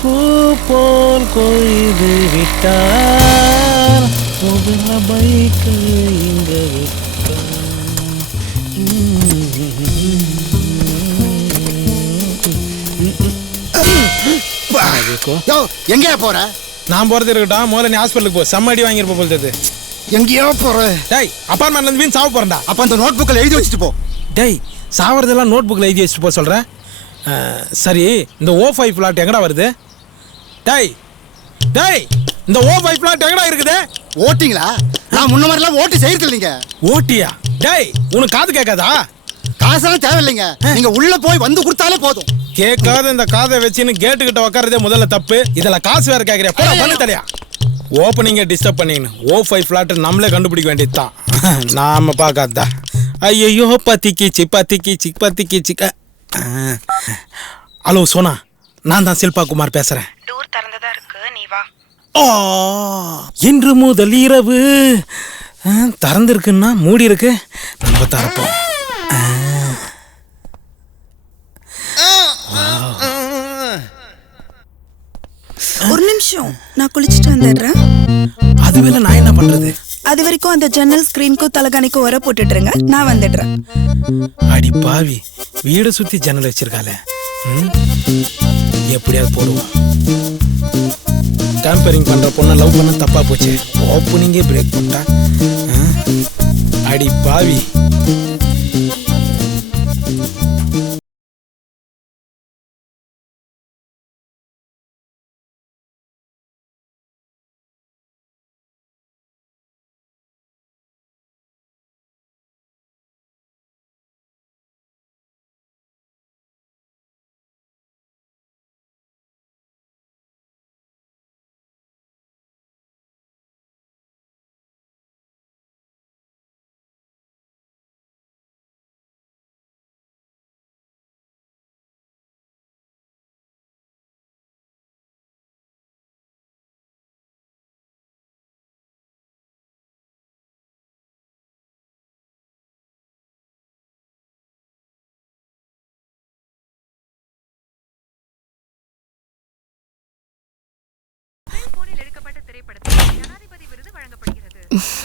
பூ போல் கொய்து விட்டார் முதல பைக்கு இங்க எங்கேயா போற? நான் போறது இருக்கட்டும், முதல்ல நீ ஹாஸ்பிட்டலுக்கு போ. செம்ம அடி வாங்கிருப்ப போலது. எங்கேயோ போற? டேய், அப்பார்ட்மெண்ட்ல இருந்து வீண் சாவ போறேன்டா. அப்ப அந்த நோட் புக்கில் எழுதி வச்சுட்டு போ. டேய், சாவறதெல்லாம் நோட் புக்கில் எழுதி வச்சுட்டு போ சொல்கிறேன். சரி, இந்த O5 பிளாட் எங்கடா வருது? டேய் டேய், இந்த O5 பிளாட் எங்கடா இருக்குது? ஓட்டிங்களா? நான் முன்ன மாதிரிலாம் ஓட்டி செய்யறது இல்லைங்க. ஓட்டியா? டேய், உனக்கு காது கேட்காதா? காசெல்லாம் தேவையில்லைங்க, நீங்க உள்ள போய் வந்து கொடுத்தாலே போதும். கேட்காத இந்த காதை வச்சுன்னு கேட்டுக்கிட்ட உட்காரதே முதல்ல தப்பு. இதில் காசு வேற கேட்குறியா? போடா, பண்ணு தடையா. ஓப்பனிங்கை டிஸ்டர்ப் பண்ணிங்கன்னு O5 பிளாட் நம்மளே கண்டுபிடிக்க வேண்டியது தான். நாம பார்க்காதா? ஐயோ, பத்திக்கிச்சு. ஹலோ சோனா, நான் தான் சில்பா குமார் பேசுறேன். டோர் திறந்ததா இருக்கு, நீ வா. இன்று முதல் இரவு திறந்திருக்குன்னா மூடி இருக்கு, நம்ம தரப்போம். ஒரு நிமிஷம், நான் குளிச்சுட்டு வந்துடுறேன். அதுவேளை நான் என்ன பண்றது? அது வரைக்கும் அந்த ஜன்னல் ஸ்கிரீனுக்கும் தலகாணிக்கும் உர போட்டுட்டுருங்க, நான் வந்துடுறேன். அடி பாவி, வீடு சுத்தி ஜன்னல் வச்சிருக்காளே, எப்படியாவது போடுவோம். டேம்பரிங் பண்ற பொண்ணை லவ் பண்ண தப்பா போச்சு, ஓப்பனிங்கே பிரேக் பண்ணிட்டா. அடி பாவி.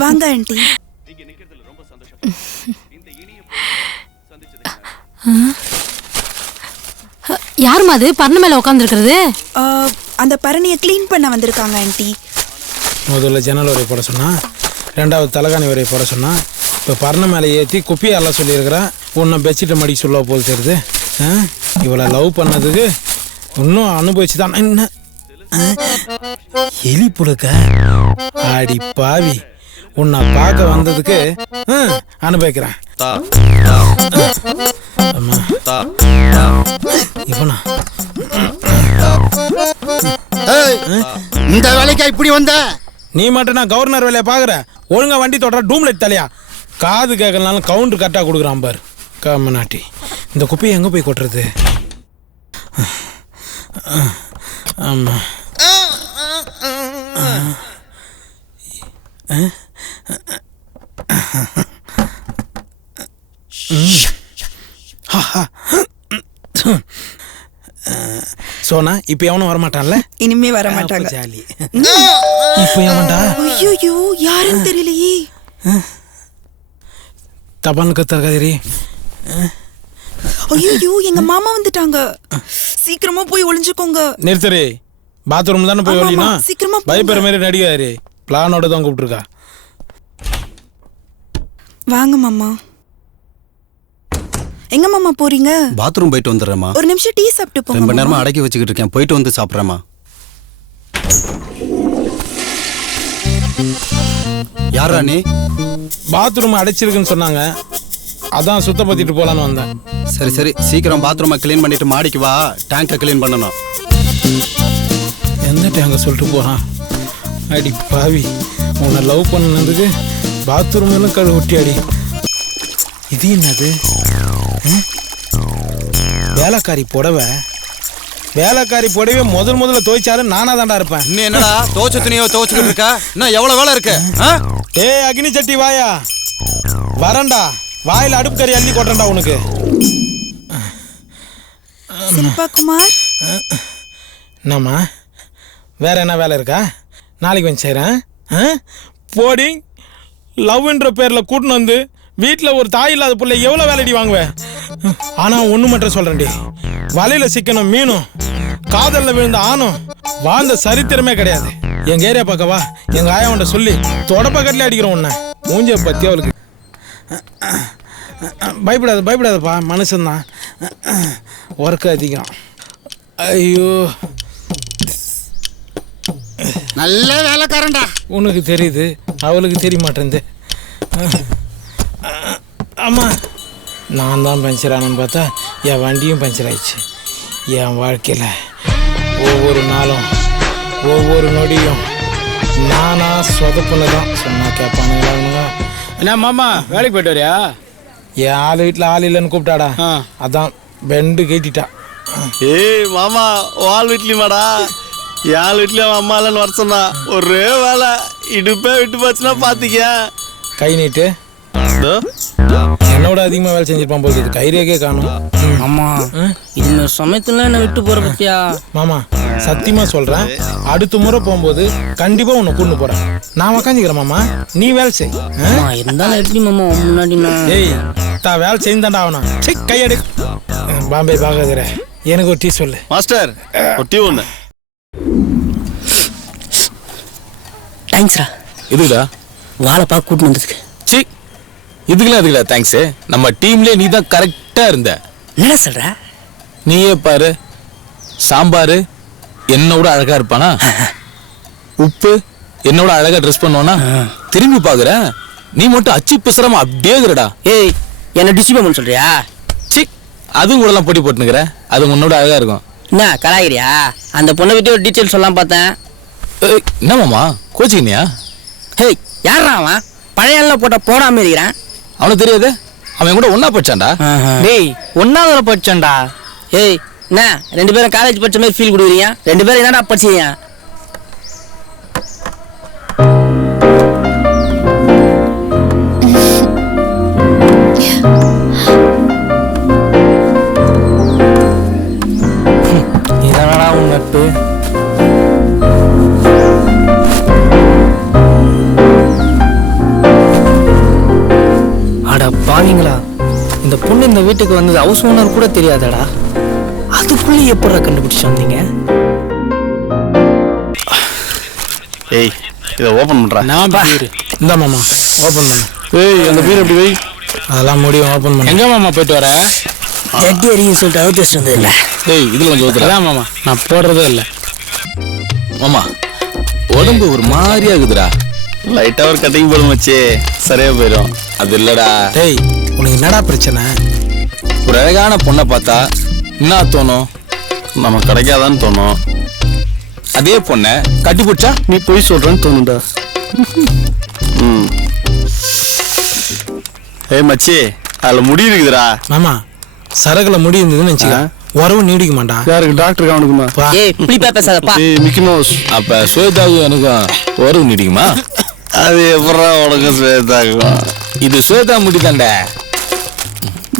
வாங்க ஆண்டி. யாருமா அது பரண மேல உட்காந்துருக்கிறது? அந்த பரணியை கிளீன் பண்ண வந்திருக்காங்க ஆண்டி. முதல்ல ஜன்னல் வரை போட சொன்னா, ரெண்டாவது தலகாணி வரை போட சொன்னா, இப்போ பரண மேலே ஏற்றி குப்பியெல்லாம் சொல்லியிருக்கிறேன். உன்னை பெட்ஷீட்டை மடிக்க சொல்ல போது தெரியுது. இவளை லவ் பண்ணதுக்கு இன்னும் அனுபவிச்சு தான். என்ன எலி புழுக்க? ஆடி பாவி, உன்னை பார்க்க வந்ததுக்கு அனுபவிக்கிறேன். இவனா இந்த வேலைக்கா இப்படி வந்த? நீ மட்டும் நான் கவர்னர் வேலையை பாக்குற? ஒழுங்கா வண்டி தொடர டூம்லைட் தலையா. காது கேட்கலனாலும் கவுண்டர் கரெக்டா கொடுக்குறான் பாரு கம்மநாட்டி. இந்த குப்பையை எங்க போய் கொட்டுறது? ஆமா, சோனா இப்ப எவனும் வரமாட்டான்ல? இனிமே வர மாட்டாங்க. ஜாலி. இப்ப எவன்டா? ஐயோ, யாருன்னு தெரியலையே. தபால் கத்தரி. ஐயோ, எங்க மாமா வந்துட்டாங்க. சீக்கிரமா போய் ஒளிஞ்சுக்கோங்க. நிறுத்தரே, பாத்ரூம் தானே போய் ஒளினா? சீக்கிரமா பயப்படுற மாதிரி நடிகாரு. பிளானோட தான் கூப்பிட்டுருக்கா. வாங்க மாமா. எங்க மாமா போறீங்க? பாத்ரூம் போயிட்டு வந்துடுறேம்மா. ஒரு நிமிஷம் டீ சாப்பிட்டு போங்க. ரொம்ப நேரமா அடக்கி வச்சுக்கிட்டு இருக்கேன், போயிட்டு வந்து சாப்பிட்றேம்மா. யாரா நீ? பாத்ரூம் அடைச்சிருக்குன்னு சொன்னாங்க, அதான் சுத்தப்படுத்திட்டு போலான்னு வந்தேன். சரி சரி, சீக்கிரம் பாத்ரூமை கிளீன் பண்ணிட்டு மாடிக்கு வா, டேங்கை கிளீன் பண்ணணும். எந்த டேங்க சொல்லிட்டு போறான்? அடி பாவி, உன்னை லவ் பண்ணதுக்கு பாத்ரூம் எல்லாம் கழு ஒட்டியாடி. இது என்னது? வேலைக்காரி புடவை. வேலைக்காரி புடவை முதல்ல துவைச்சாலும் நானா தாண்டா இருப்பேன். இன்னும் என்னடா துவைச்ச துணியோ துவைச்சுக்கிட்டு இருக்கா? இன்னும் எவ்வளவு வேலை இருக்கு? ஏய் அக்னி சட்டி வாயா, வரண்டா. வாயில அடுப்பு கறி அள்ளி கொட்டுறேன்டா உனக்கு. சில்பா குமார், என்னம்மா வேற என்ன வேலை இருக்கா? நாளைக்கு வந்து செய்கிறேன். போடி, லவ்ன்ற பேரில் கூட்டின்னு வந்து வீட்டில் ஒரு தாய் இல்லாத பிள்ளை எவ்வளோ வேலைடி வாங்குவேன். ஆனால் ஒன்று மட்டும் சொல்கிறேன்டி, வலையில் சிக்கணும் மீனும் காதலில் விழுந்த ஆணும் வாழ்ந்த சரித்திரமே கிடையாது. எங்கள் ஏரியா பக்கவா எங்கள் ஆயாவன்ட்ட சொல்லி தொடப்பக்கட்டில் அடிக்கிறோம் உன்னை. மூஞ்ச பற்றி அவளுக்கு. பயப்படாதப்பா, மனுஷன்தான். ஒர்க்கு அதிகம். ஐயோ, நல்ல வேலைக்காரன்டா. உனக்கு தெரியுது, அவளுக்கு தெரிய மாட்டேங்குது. ஆமாம், நான் தான் பஞ்சர் ஆனேன்னு பார்த்தா என் வண்டியும் பஞ்சர் ஆயிடுச்சு. என் வாழ்க்கையில் ஒவ்வொரு நாளும் ஒவ்வொரு நொடியும் நானா சொதப்புன்னு தான் சொன்னா கேட்பானுங்களா? என்ன மாமா வேலைக்கு போயிட்டு வரியா? என் ஆள் வீட்டில் ஆள் இல்லைன்னு கூப்பிட்டாடா, அதான் பெண்டு கேட்டிட்டா. ஏய் மாமா, ஆள் வீட்லயுமாடா? யாழ் வீட்லயும் அம்மா இல்லைன்னு வர சொன்னா ஒரே வேலை இடுப்பே விட்டு போச்சுன்னா பாத்துக்க. கை நீட்டு. என்னோட அதிகமாக வேலை செஞ்சிருப்பான் போது, இது கைரேகே காணும். ஆமா, இந்த சமயத்துல என்ன விட்டு போற பத்தியா? மாமா சத்தியமாக சொல்கிறேன், அடுத்த முறை போகும்போது கண்டிப்பாக உன்னை கூட்டு போகிறேன். நான் உக்காந்துக்கிறேன் மாமா, நீ வேலை செய். இருந்தாலும் எப்படி மாமா முன்னாடி ஏய், தான் வேலை செய்தாண்டா ஆகணும். சரி, கையெடு. பாம்பே பாகாதிர, எனக்கு ஒரு டீ சொல்லு. மாஸ்டர், ஒரு டீ ஒன்று. தேங்க்ஸ்ரா. இதுடா வாழைப்பா கூட்டு வந்ததுக்கு. சி, இதுக்குல தேங்க்ஸ். நம்ம டீம்லயே நீ தான் கரெக்டா இருந்த. என்ன சொல்ற? நீயே பாரு, சாம்பார் என்னோட அழகா இருப்பானா, உப்பு என்னோட அழகா ட்ரெஸ் பண்ணுவானா, திரும்பி பாக்குற நீ மட்டும் அச்சு பிசராம அப்படியே இருக்கிறடா. ஏய், என்ன டிசிபல் சொல்றியா? சி, அதுவும் கூட எல்லாம் போட்டி போட்டுனுக்குற, அது உன்னோட அழகா இருக்கும். என்ன கலாகிரியா? அந்த பொண்ணை பத்தி ஒரு டீட்டெயில் சொல்லலாம் பார்த்தேன். என்ன மாமா கோச்சிக்கினியா? ஹேய், யாரா அவன்? பழைய எல்லாம் போட்ட போடாம இருக்கிறான். அவனுக்கு தெரியாது, அவன் கூட ஒன்னா படிச்சான்டா. டேய், ஒன்னாவதுல படிச்சான்டா. ஏய், என்ன ரெண்டு பேரும் காலேஜ் படிச்ச மாதிரி ஃபீல் கொடுக்குறீங்க? ரெண்டு பேரும் என்னடா படிச்சீங்க? இதனடா உன் நட்பு? அட பாவீங்களா, இந்த பொண்ணு இந்த வீட்டுக்கு வந்தது ஹவுஸ் ஓனர் கூட தெரியாதடா. அதுக்குள்ளே எப்படா கண்டுபிடிச்சு வந்தீங்க? ஏய், இதை ஓபன் பண்றா. இந்த மாமா ஓப்பன் பண்ண. ஏய், அந்த பீர் எப்படி வை? அதெல்லாம் முடியும், ஓப்பன் பண்ண. எங்க மாமா போயிட்டு வர? ஜட்டி அடிக்க சொல்லிட்டு அவுட் டெஸ்ட் வந்தது இல்லை. ஏய், இதுல கொஞ்சம் ஊத்துறா மாமா, நான் போடுறதே இல்லை. மாமா உடம்பு ஒரு மாதிரியா இருக்குதுடா. லைட்டா ஒரு கட்டிங் போடும் வச்சு சரியா போயிடும். அது இல்லடா. டேய், உனக்கு என்னடா பிரச்சனை? ஒரு அழகான பொண்ணை பார்த்தா என்ன தோணும்? நம்ம கிடைக்காதான்னு தோணும். அதே பொண்ணை கட்டி பிடிச்சா நீ போய் சொல்றேன்னு தோணுடா. ஏய் மச்சி, அதுல முடி இருக்குதுடா. மாமா சரகுல முடி இருந்ததுன்னு வச்சுக்க, உறவு நீடிக்க மாட்டா. யாருக்கு? டாக்டருக்கு அவனுக்குமா? ஏய், புளிப்பா பேசாதப்பா. ஏய் மிக்கி மவுஸ், அப்ப ஸ்வேதாவும் எனக்கும் உறவு நீடிக்குமா? அது எப்படா உனக்கு ஸ்வேதாகும்? இது ஸ்வேதா முடி தாண்டா.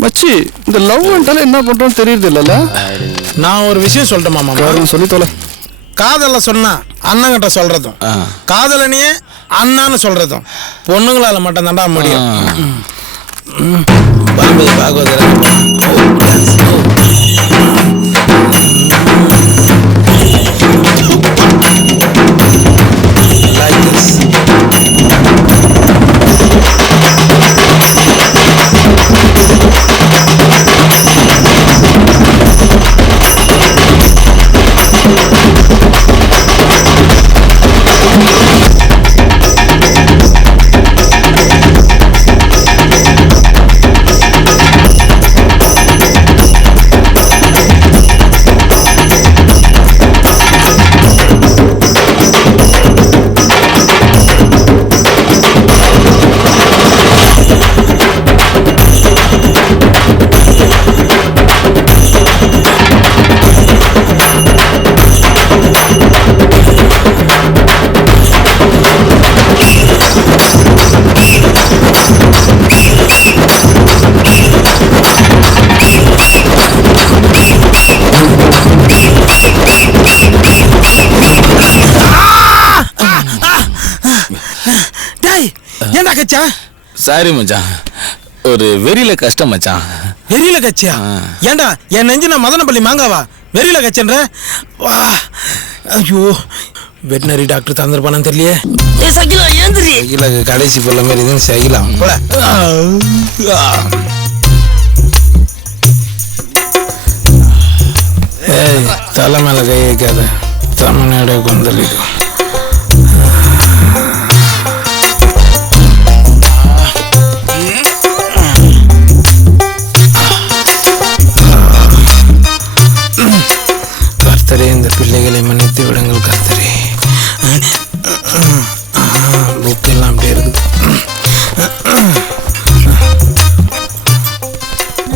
மச்சி, இந்த லவ் என்றால என்ன பண்றோம்னு தெரியுது இல்லல? நான் ஒரு விஷயம் சொல்லிட்டேன் மாமா, சொல்லி தொலை. காதல சொன்னா அண்ணங்கிட்ட சொல்றதும், காதலனியே அண்ணான்னு சொல்றதும் பொண்ணுங்களால மட்டும் தாண்டா முடியும். பாம்பே பாகவதர் கச்சா? சாரி மச்சான், ஒரு வெறியில கஷ்டம் மச்சான். வெறியில கச்சியா? ஏண்டா என் நெஞ்சு நான் மதனப்பள்ளி மாங்காவா வெறியில கச்சன்ற? வா, ஐயோ, வெட்டினரி டாக்டர் தந்திருப்பானு தெரியலையே. சகிலா கடைசி பொருள் மாதிரி இதுன்னு சகிலாம் போல. ஏய், தலை மேல கை வைக்காத, தமிழ்நாடு கொந்தளிக்கும். கர்த்தரே, இந்த பிள்ளைகளை மன்னித்து விடுங்கள் கர்த்தரே. புக் எல்லாம் அப்படியே இருக்குது.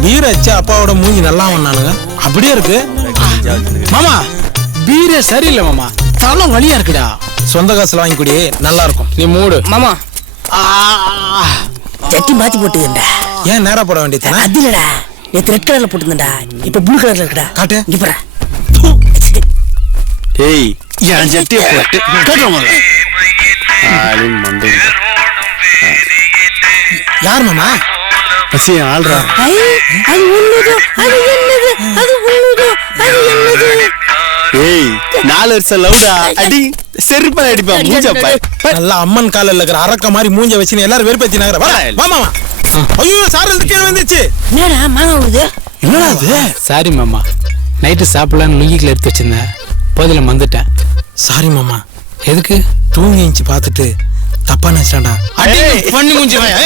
பீர் அச்சா அப்பாவோட மூஞ்சி நல்லா வந்தானுங்க, அப்படியே இருக்கு. மாமா பீரே சரியில்லை மாமா, தலை வலியா இருக்குடா. சொந்த காசுல வாங்கி குடி, நல்லா இருக்கும். நீ மூடு மாமா. சட்டி மாத்தி போட்டுக்கண்டா. ஏன் நேரா போட வேண்டியதானே? அது இல்லடா, நேத்து ரெட் கலர்ல போட்டுருந்தா, இப்ப ப்ளூ கலர்ல இருக்குடா. காட்டு. இங்க பாரு. ஏய் என் சட்டியை போட்டு மண்டை யார் மாமா? பசி ஆள்றா. ஐ, அது உள்ளது, அது என்னது, அது உள்ளது, அது என்னது? ஏய் 4 வருஷம் லவ்டா. அடி செருப்பா அடிப்பான் மூஞ்சப்பா. நல்லா அம்மன் காலில் இருக்கிற அரக்க மாதிரி மூஞ்ச வச்சுன்னு எல்லாரும் வெறுப்பேத்தி நகர. வா மாமா. ஐயோ, சாரல் கீழே வந்துச்சு. என்னடா மாங்க விடுது? என்னடா அது? சாரி மாமா, நைட்டு சாப்பிடலான்னு லுங்கிக்கில் எடுத்து வச்சிருந்தேன், போதில் மறந்துட்டேன். சாரி மாமா. எதுக்கு? தூங்கி பார்த்துட்டு தப்பா நினைச்சிட்டான்டா. பண்ணி மூஞ்சி